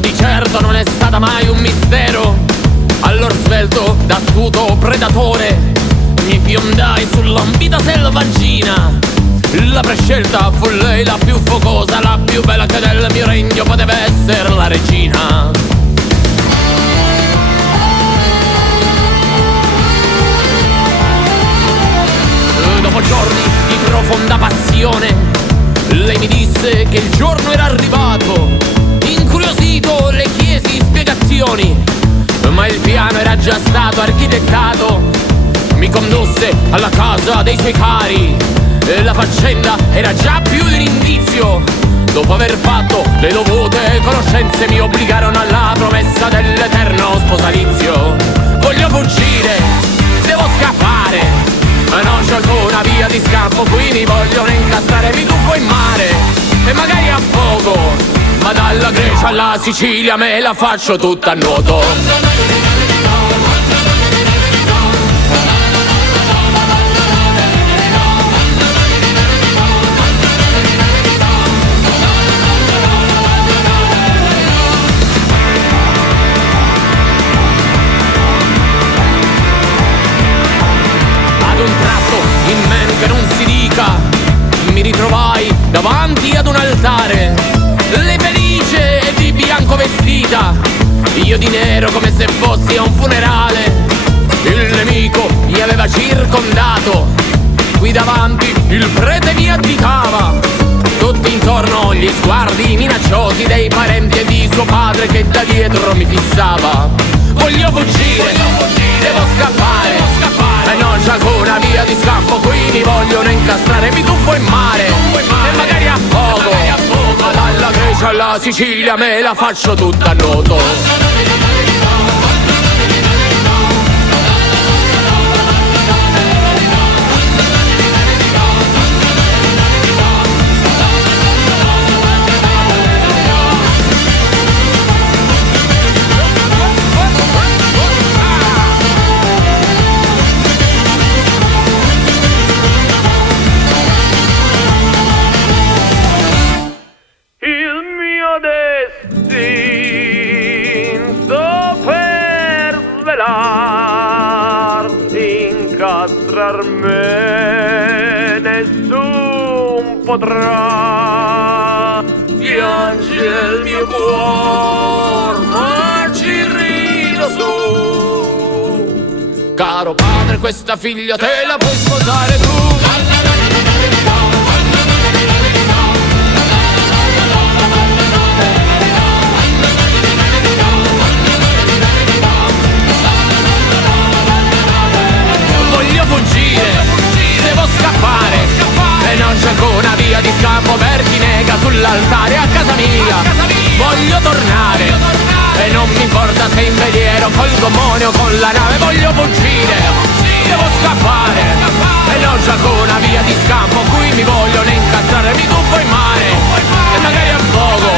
Di certo non è stata mai un mistero. Allor svelto d'astuto predatore mi fiondai sull'ambita selvaggina. La prescelta fu lei la più focosa, la più bella che del mio regno poteva essere la regina. Dopo giorni di profonda passione, lei mi disse che il giorno era arrivato. Incuriosito le chiesi spiegazioni, ma il piano era già stato architettato. Mi condusse alla casa dei suoi cari e la faccenda era già più di un indizio. Dopo aver fatto le dovute conoscenze mi obbligarono alla promessa dell'eterno sposalizio. Voglio fuggire, devo scappare, ma non c'è alcuna via di scampo. Qui mi vogliono incastrare, mi tuffo in mare e magari a fuoco, ma dalla Grecia alla Sicilia me la faccio tutta a nuoto. In men che non si dica, mi ritrovai davanti ad un altare. Lei felice e di bianco vestita, io di nero come se fossi a un funerale. Il nemico mi aveva circondato, qui davanti il prete mi additava. Tutti intorno gli sguardi minacciosi dei parenti e di suo padre che da dietro mi fissava. Voglio fuggire, devo scappare, e non c'è alcuna via di scampo. Qui mi vogliono incastrare, mi tuffo in mare e magari a fuoco, ma dalla Grecia alla Sicilia me la faccio tutta a nuoto. Incastrar me nessun potrà. Piange il mio cuore, ma ci rido su. Caro padre, questa figlia te la puoi sposare tu. Voglio fuggire, devo scappare, e non c'è alcuna via di scampo per chi nega sull'altare a casa mia. Voglio tornare, e non mi importa se in veliero col gommone o con la nave. Voglio fuggire, devo scappare, e non c'è alcuna via di scampo. Qui mi vogliono incastrare, mi tuffo in mare e magari a fuoco,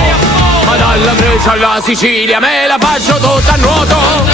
ma dalla Grecia alla Sicilia me la faccio tutta a nuoto.